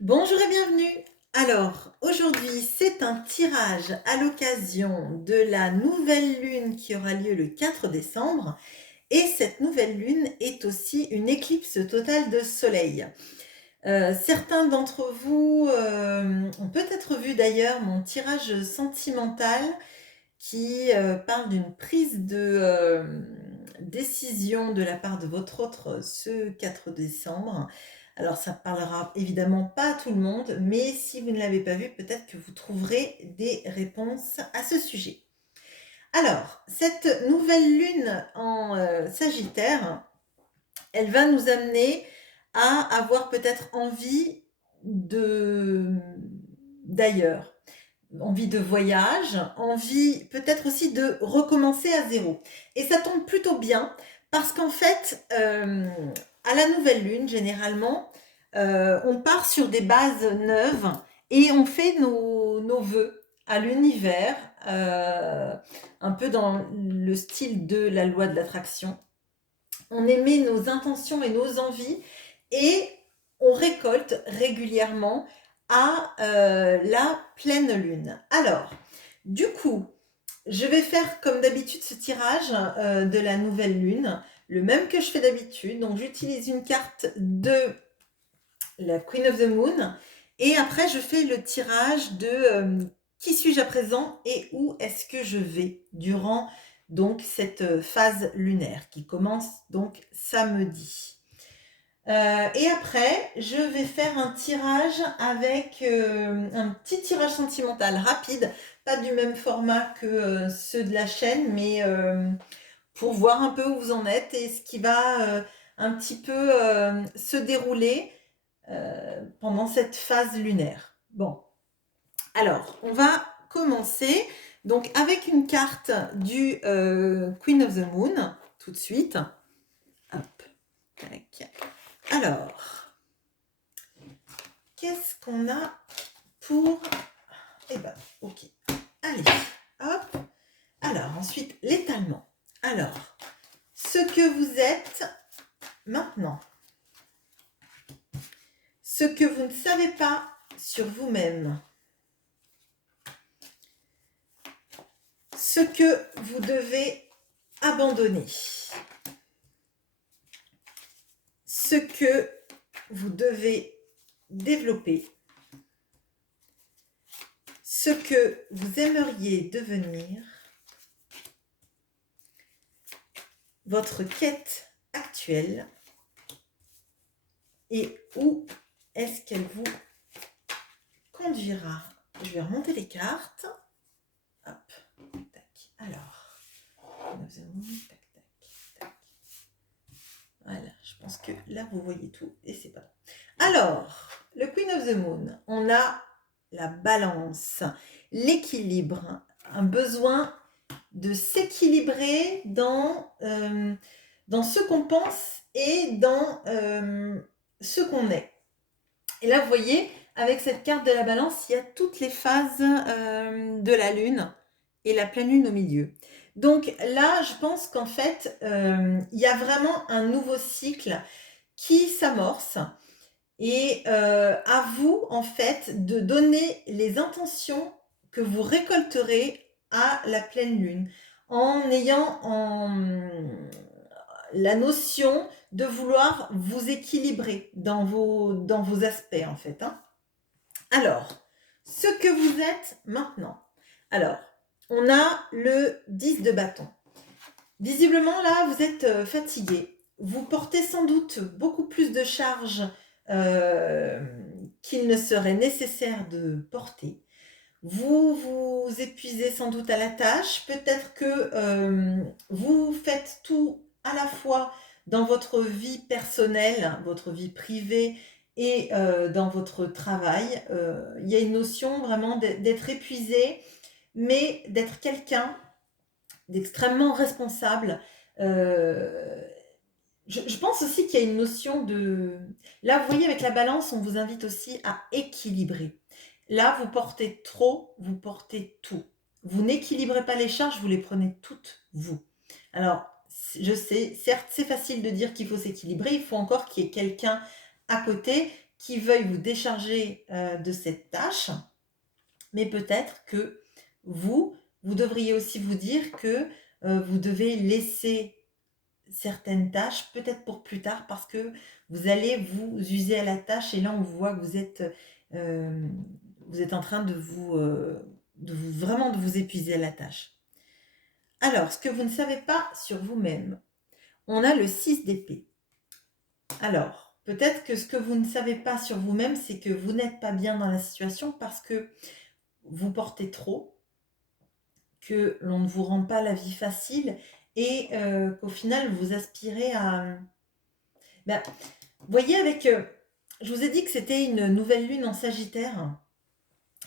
Bonjour et bienvenue. Alors, aujourd'hui, c'est un tirage à l'occasion de la nouvelle lune qui aura lieu le 4 décembre. Et cette nouvelle lune est aussi une éclipse totale de soleil. Certains d'entre vous ont peut-être vu d'ailleurs mon tirage sentimental qui parle d'une prise de décision de la part de votre autre ce 4 décembre. Alors ça ne parlera évidemment pas à tout le monde, mais si vous ne l'avez pas vu, peut-être que vous trouverez des réponses à ce sujet. Alors, cette nouvelle lune en Sagittaire, elle va nous amener à avoir peut-être envie d'ailleurs, envie de voyage, envie peut-être aussi de recommencer à zéro. Et ça tombe plutôt bien parce qu'en fait, à la nouvelle lune, généralement, on part sur des bases neuves et on fait nos vœux à l'univers, un peu dans le style de la loi de l'attraction. On émet nos intentions et nos envies et on récolte régulièrement à la pleine lune. Alors, du coup, je vais faire comme d'habitude ce tirage de la nouvelle lune, le même que je fais d'habitude. Donc, j'utilise une carte de la Queen of the Moon et après, je fais le tirage de qui suis-je à présent et où est-ce que je vais durant donc cette phase lunaire qui commence donc samedi. Et après, je vais faire un tirage avec un petit tirage sentimental rapide, pas du même format que ceux de la chaîne, mais pour voir un peu où vous en êtes et ce qui va un petit peu se dérouler pendant cette phase lunaire. Bon, alors, on va commencer donc avec une carte du Queen of the Moon, tout de suite. Hop, tac. Alors, qu'est-ce qu'on a pour... Eh ben, ok. Allez, hop. Alors, ensuite, l'étalement. Alors, ce que vous êtes maintenant. Ce que vous ne savez pas sur vous-même. Ce que vous devez abandonner. Ce que vous devez développer. Ce que vous aimeriez devenir. Votre quête actuelle et où est-ce qu'elle vous conduira. Je vais remonter les cartes. Hop, tac. Alors, tac, tac, tac. Voilà, je pense que là, vous voyez tout et c'est pas bon. Alors, le Queen of the Moon, on a la balance, l'équilibre, un besoin de s'équilibrer dans ce qu'on pense et dans ce qu'on est. Et là, vous voyez, avec cette carte de la balance, il y a toutes les phases de la lune et la pleine lune au milieu. Donc là, je pense qu'en fait, il y a vraiment un nouveau cycle qui s'amorce. Et à vous, en fait, de donner les intentions que vous récolterez à la pleine lune, en ayant la notion de vouloir vous équilibrer dans vos aspects, en fait. Hein. Alors, ce que vous êtes maintenant. Alors, on a le 10 de bâton. Visiblement, là, vous êtes fatigué. Vous portez sans doute beaucoup plus de charges qu'il ne serait nécessaire de porter. Vous vous épuisez sans doute à la tâche. Peut-être que vous faites tout à la fois dans votre vie personnelle, votre vie privée et dans votre travail. Il y a une notion vraiment d'être épuisé, mais d'être quelqu'un d'extrêmement responsable. Je pense aussi qu'il y a une notion de... Là, vous voyez, avec la balance, on vous invite aussi à équilibrer. Là, vous portez trop, vous portez tout. Vous n'équilibrez pas les charges, vous les prenez toutes, vous. Alors, je sais, certes, c'est facile de dire qu'il faut s'équilibrer, il faut encore qu'il y ait quelqu'un à côté qui veuille vous décharger de cette tâche, mais peut-être que vous devriez aussi vous dire que vous devez laisser certaines tâches, peut-être pour plus tard, parce que vous allez vous user à la tâche et là on voit que vous êtes en train vraiment de vous épuiser à la tâche. Alors, ce que vous ne savez pas sur vous-même, on a le 6 d'épée. Alors, peut-être que ce que vous ne savez pas sur vous-même, c'est que vous n'êtes pas bien dans la situation parce que vous portez trop, que l'on ne vous rend pas la vie facile et qu'au final, vous aspirez à... Ben, voyez, je vous ai dit que c'était une nouvelle lune en Sagittaire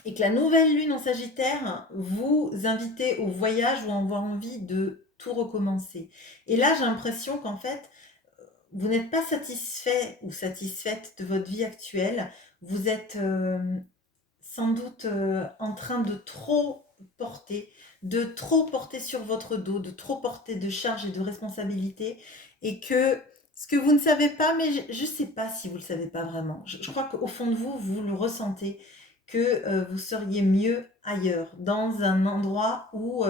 et que la nouvelle lune en Sagittaire vous invitait au voyage ou avoir envie de tout recommencer. Et là, j'ai l'impression qu'en fait, vous n'êtes pas satisfait ou satisfaite de votre vie actuelle. Vous êtes sans doute en train de trop porter sur votre dos, de trop porter de charges et de responsabilités, et que ce que vous ne savez pas, mais je ne sais pas si vous ne le savez pas vraiment, je crois qu'au fond de vous, vous le ressentez, que vous seriez mieux ailleurs, dans un endroit où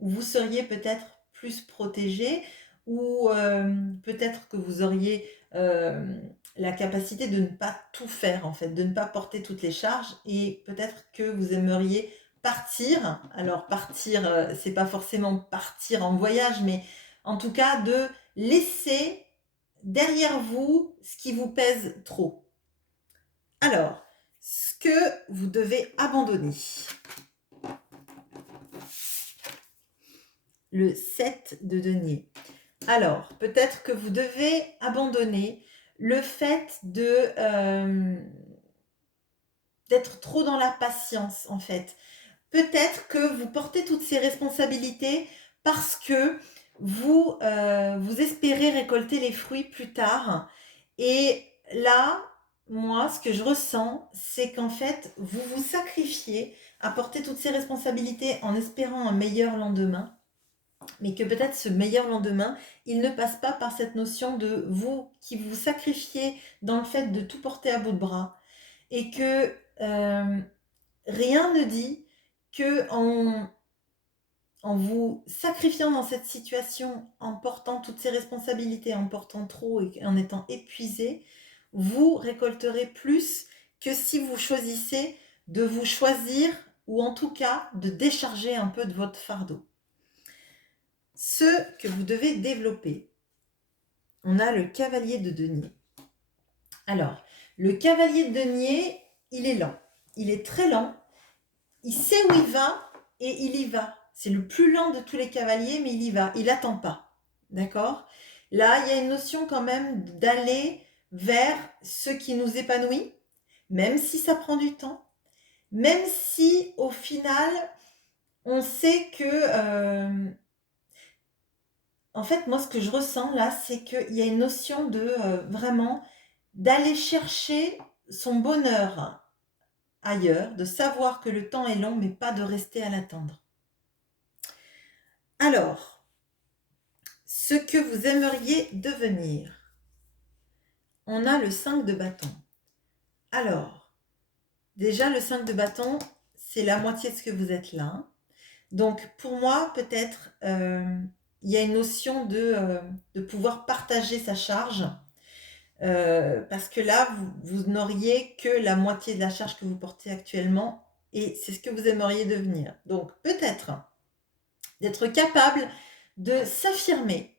vous seriez peut-être plus protégé, ou peut-être que vous auriez la capacité de ne pas tout faire en fait, de ne pas porter toutes les charges, et peut-être que vous aimeriez partir. Alors partir, c'est pas forcément partir en voyage, mais en tout cas de laisser derrière vous ce qui vous pèse trop. Alors, ce que vous devez abandonner. Le 7 de denier. Alors, peut-être que vous devez abandonner le fait d'être trop dans la patience, en fait. Peut-être que vous portez toutes ces responsabilités parce que vous espérez récolter les fruits plus tard. Et là, moi, ce que je ressens, c'est qu'en fait, vous vous sacrifiez à porter toutes ces responsabilités en espérant un meilleur lendemain, mais que peut-être ce meilleur lendemain, il ne passe pas par cette notion de vous qui vous sacrifiez dans le fait de tout porter à bout de bras, et que rien ne dit que en vous sacrifiant dans cette situation, en portant toutes ces responsabilités, en portant trop et en étant épuisé, vous récolterez plus que si vous choisissez de vous choisir, ou en tout cas de décharger un peu de votre fardeau. Ce que vous devez développer. On a le cavalier de denier. Alors, le cavalier de denier, il est lent. Il est très lent. Il sait où il va et il y va. C'est le plus lent de tous les cavaliers, mais il y va. Il n'attend pas. D'accord ? Là, il y a une notion quand même d'aller vers ce qui nous épanouit, même si ça prend du temps, même si au final, on sait que... en fait, moi, ce que je ressens là, c'est qu'il y a une notion de vraiment d'aller chercher son bonheur ailleurs, de savoir que le temps est long, mais pas de rester à l'attendre. Alors, ce que vous aimeriez devenir. On a le 5 de bâton. Alors, déjà, le 5 de bâton, c'est la moitié de ce que vous êtes là. Donc, pour moi, peut-être, il y a une notion de pouvoir partager sa charge. Parce que là, vous n'auriez que la moitié de la charge que vous portez actuellement, et c'est ce que vous aimeriez devenir. Donc, peut-être d'être capable de s'affirmer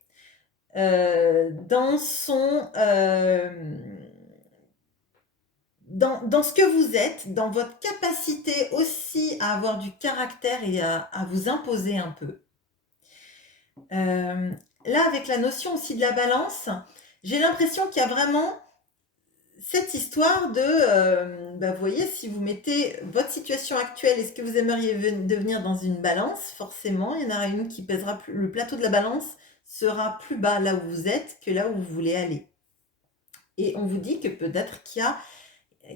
dans ce que vous êtes, dans votre capacité aussi à avoir du caractère et à vous imposer un peu. Là, avec la notion aussi de la balance, j'ai l'impression qu'il y a vraiment cette histoire de, vous voyez, si vous mettez votre situation actuelle et ce que vous aimeriez devenir dans une balance, forcément, il y en aura une qui pèsera plus, le plateau de la balance sera plus bas là où vous êtes que là où vous voulez aller. Et on vous dit que peut-être qu'il y a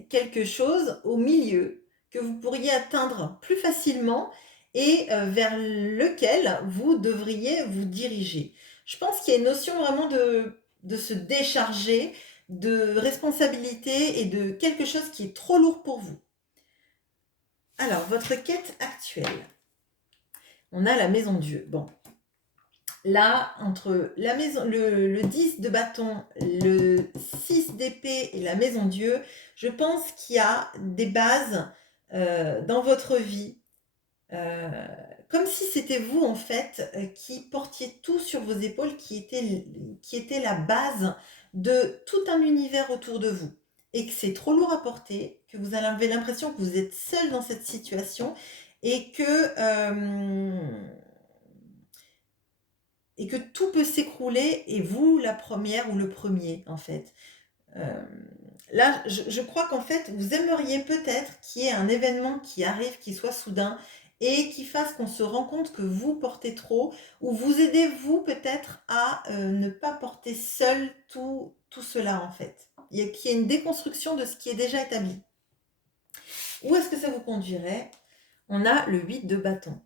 quelque chose au milieu que vous pourriez atteindre plus facilement et vers lequel vous devriez vous diriger. Je pense qu'il y a une notion vraiment de se décharger, de responsabilité et de quelque chose qui est trop lourd pour vous. Alors, votre quête actuelle. On a la maison Dieu. Bon. Là, entre la maison, le 10 de bâton, le 6 d'épée et la maison Dieu, je pense qu'il y a des bases dans votre vie, comme si c'était vous en fait qui portiez tout sur vos épaules, qui était la base de tout un univers autour de vous. Et que c'est trop lourd à porter, que vous avez l'impression que vous êtes seul dans cette situation et que tout peut s'écrouler et vous, la première ou le premier, en fait. Là, je crois qu'en fait, vous aimeriez peut-être qu'il y ait un événement qui arrive, qui soit soudain et qui fasse qu'on se rend compte que vous portez trop ou vous aidez, vous, peut-être à ne pas porter seul tout cela, en fait. Qu'il y ait une déconstruction de ce qui est déjà établi. Où est-ce que ça vous conduirait? On a le 8 de bâton.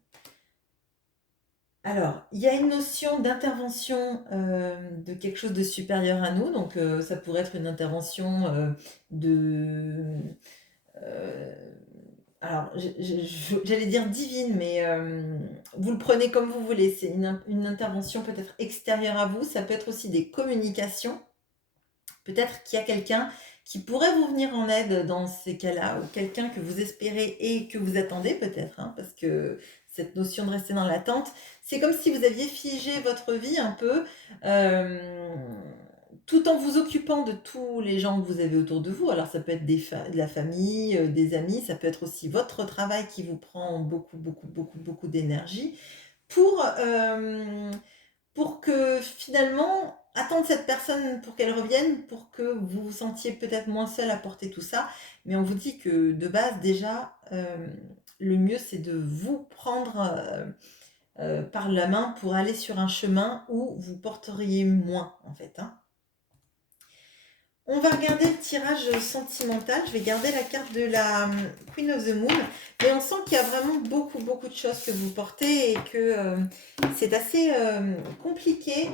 Alors, il y a une notion d'intervention de quelque chose de supérieur à nous, donc ça pourrait être une intervention alors, j'allais dire divine, mais vous le prenez comme vous voulez, c'est une intervention peut-être extérieure à vous, ça peut être aussi des communications, peut-être qu'il y a quelqu'un qui pourrait vous venir en aide dans ces cas-là, ou quelqu'un que vous espérez et que vous attendez peut-être, hein, parce que cette notion de rester dans l'attente, c'est comme si vous aviez figé votre vie un peu, tout en vous occupant de tous les gens que vous avez autour de vous. Alors ça peut être de la famille, des amis, ça peut être aussi votre travail qui vous prend beaucoup, beaucoup, beaucoup, beaucoup d'énergie pour que finalement, attendre cette personne pour qu'elle revienne, pour que vous vous sentiez peut-être moins seul à porter tout ça. Mais on vous dit que de base, déjà, le mieux, c'est de vous prendre par la main pour aller sur un chemin où vous porteriez moins, en fait. Hein. On va regarder le tirage sentimental. Je vais garder la carte de la Queen of the Moon. Et on sent qu'il y a vraiment beaucoup, beaucoup de choses que vous portez et que c'est assez compliqué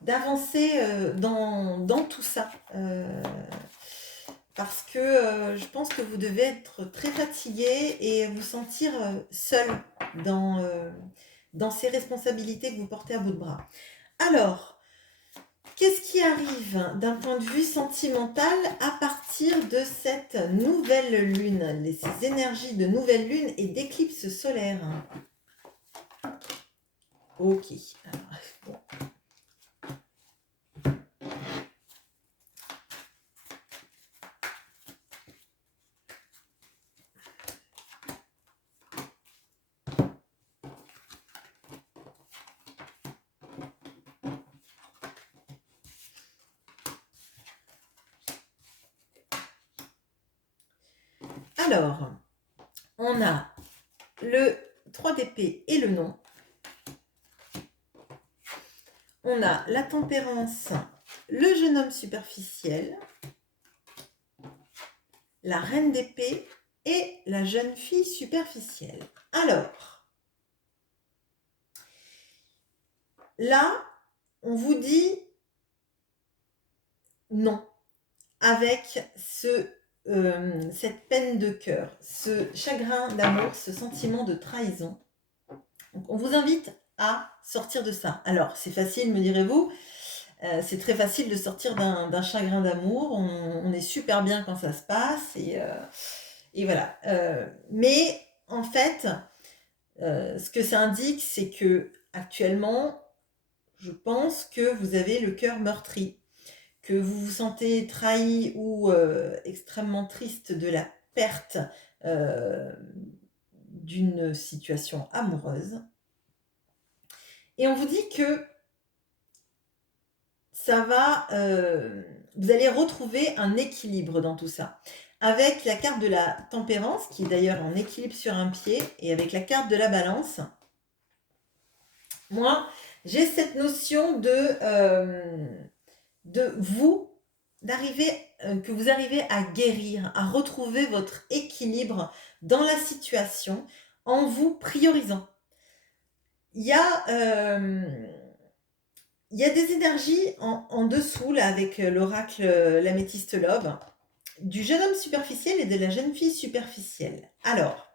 d'avancer dans tout ça. Parce que je pense que vous devez être très fatigué et vous sentir seul dans ces responsabilités que vous portez à bout de bras. Alors, qu'est-ce qui arrive d'un point de vue sentimental à partir de cette nouvelle lune, ces énergies de nouvelle lune et d'éclipse solaire? Ok. Alors, bon. Alors, on a le 3 d'épée et le non. On a la tempérance, le jeune homme superficiel, la reine d'épée et la jeune fille superficielle. Alors, là, on vous dit non, avec cette peine de cœur, ce chagrin d'amour, ce sentiment de trahison. Donc, on vous invite à sortir de ça. Alors, c'est facile, me direz-vous, c'est très facile de sortir d'un chagrin d'amour, on est super bien quand ça se passe, et voilà. Mais en fait, ce que ça indique, c'est que actuellement, je pense que vous avez le cœur meurtri, que vous vous sentez trahi ou extrêmement triste de la perte d'une situation amoureuse. Et on vous dit que ça va, vous allez retrouver un équilibre dans tout ça. Avec la carte de la tempérance, qui est d'ailleurs en équilibre sur un pied, et avec la carte de la balance, moi, j'ai cette notion de vous, que vous arrivez à guérir, à retrouver votre équilibre dans la situation en vous priorisant. Il y a il y a des énergies en dessous, là, avec l'oracle l'améthyste Love, du jeune homme superficiel et de la jeune fille superficielle. Alors,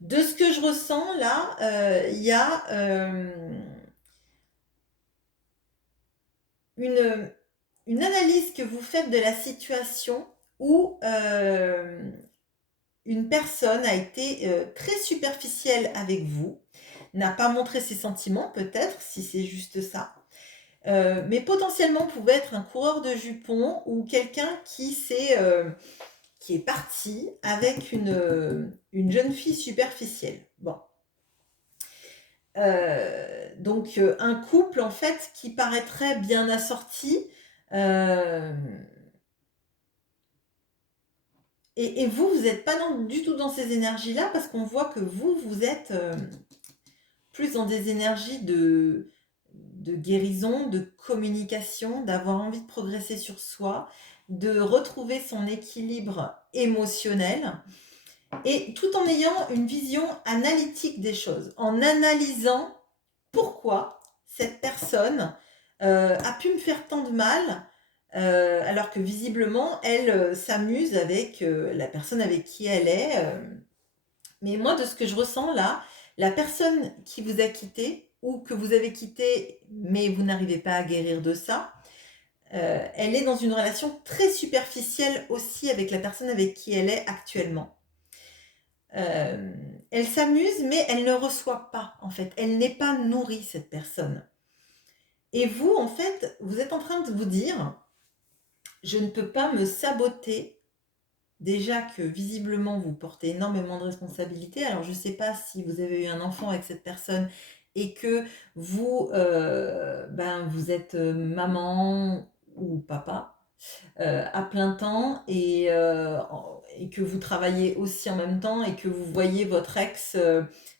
de ce que je ressens là, il y a une, une analyse que vous faites de la situation où une personne a été très superficielle avec vous, n'a pas montré ses sentiments peut-être, si c'est juste ça, mais potentiellement pouvait être un coureur de jupons ou quelqu'un qui est parti avec une jeune fille superficielle. Bon. Donc un couple en fait qui paraîtrait bien assorti. Et vous, vous n'êtes pas du tout dans ces énergies-là parce qu'on voit que vous êtes plus dans des énergies de guérison, de communication, d'avoir envie de progresser sur soi, de retrouver son équilibre émotionnel et tout en ayant une vision analytique des choses, en analysant pourquoi cette personne a pu me faire tant de mal alors que visiblement elle s'amuse avec la personne avec qui elle est. Mais moi, de ce que je ressens là, la personne qui vous a quitté ou que vous avez quitté, mais vous n'arrivez pas à guérir de ça, elle est dans une relation très superficielle aussi avec la personne avec qui elle est actuellement. Elle s'amuse, mais elle ne reçoit pas, en fait. Elle n'est pas nourrie, cette personne. Et vous, en fait, vous êtes en train de vous dire, je ne peux pas me saboter. Déjà que visiblement, vous portez énormément de responsabilités. Alors, je ne sais pas si vous avez eu un enfant avec cette personne et que vous, vous êtes maman ou papa à plein temps et que vous travaillez aussi en même temps et que vous voyez votre ex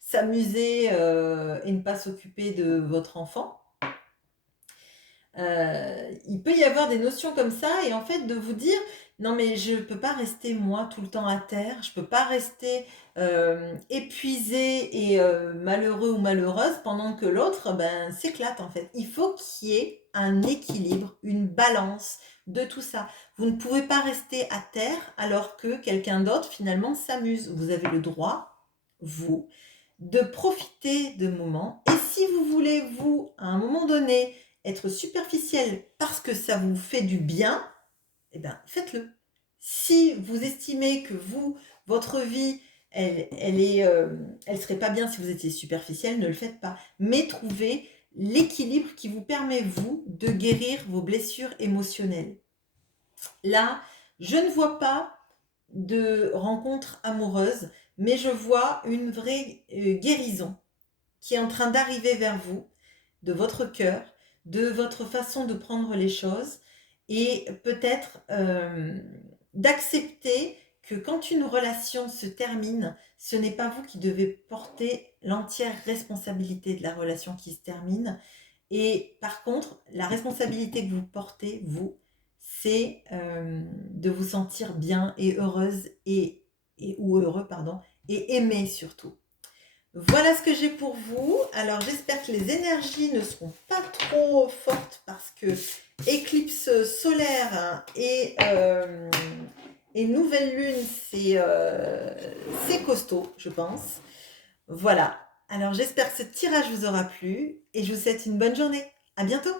s'amuser et ne pas s'occuper de votre enfant. Il peut y avoir des notions comme ça et en fait de vous dire non mais je peux pas rester moi tout le temps à terre, je peux pas rester épuisée et malheureux ou malheureuse pendant que l'autre s'éclate en fait. Il faut qu'il y ait un équilibre, une balance de tout ça. Vous ne pouvez pas rester à terre alors que quelqu'un d'autre finalement s'amuse. Vous avez le droit, vous, de profiter de moments et si vous voulez vous à un moment donné être superficiel parce que ça vous fait du bien, eh bien, faites-le. Si vous estimez que vous, votre vie, elle serait pas bien si vous étiez superficiel, ne le faites pas. Mais trouvez l'équilibre qui vous permet, vous, de guérir vos blessures émotionnelles. Là, je ne vois pas de rencontre amoureuse, mais je vois une vraie guérison qui est en train d'arriver vers vous, de votre cœur, de votre façon de prendre les choses et peut-être d'accepter que quand une relation se termine, ce n'est pas vous qui devez porter l'entière responsabilité de la relation qui se termine. Et par contre, la responsabilité que vous portez, vous, c'est de vous sentir bien et heureuse ou heureux, pardon, et aimer surtout. Voilà ce que j'ai pour vous. Alors j'espère que les énergies ne seront pas trop fortes parce que éclipse solaire et nouvelle lune, c'est costaud, je pense. Voilà. Alors j'espère que ce tirage vous aura plu et je vous souhaite une bonne journée. À bientôt.